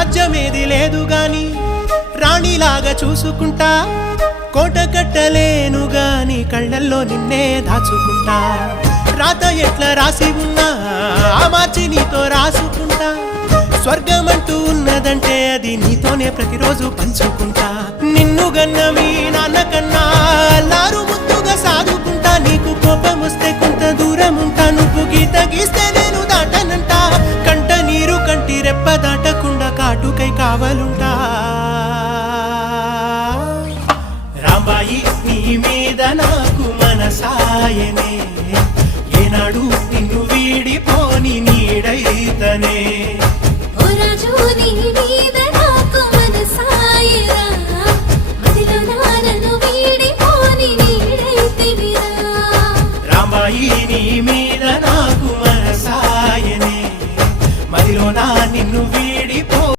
రాజ్యమేది లేదు గాని రాణిలాగా చూసుకుంటా కోట కట్టలేను గాని కళ్ళల్లో నిన్నే దాచుకుంటా రాత ఎట్లా రాసి ఉన్నా ఆ మార్చి నీతో రాసుకుంటా స్వర్గమంటూ ఉన్నదంటే అది నీతోనే ప్రతిరోజు పంచుకుంటా నిన్ను గన్నవి నాన్నకన్నా లారు ముద్దుగా సాదుకుంటా నీకు కోపం వస్తే కొంత దూరం ఉంటా నువ్వు గీత గీస్తే నేను దాటనంట కంట నీరు కంటి రెప్ప దాటకుండా కాటుకై కావలుంటా రాంబాయి నీ మీద నాకు మనసాయనే ఏనాడు నిన్ను వీడిపోని నీడైతనే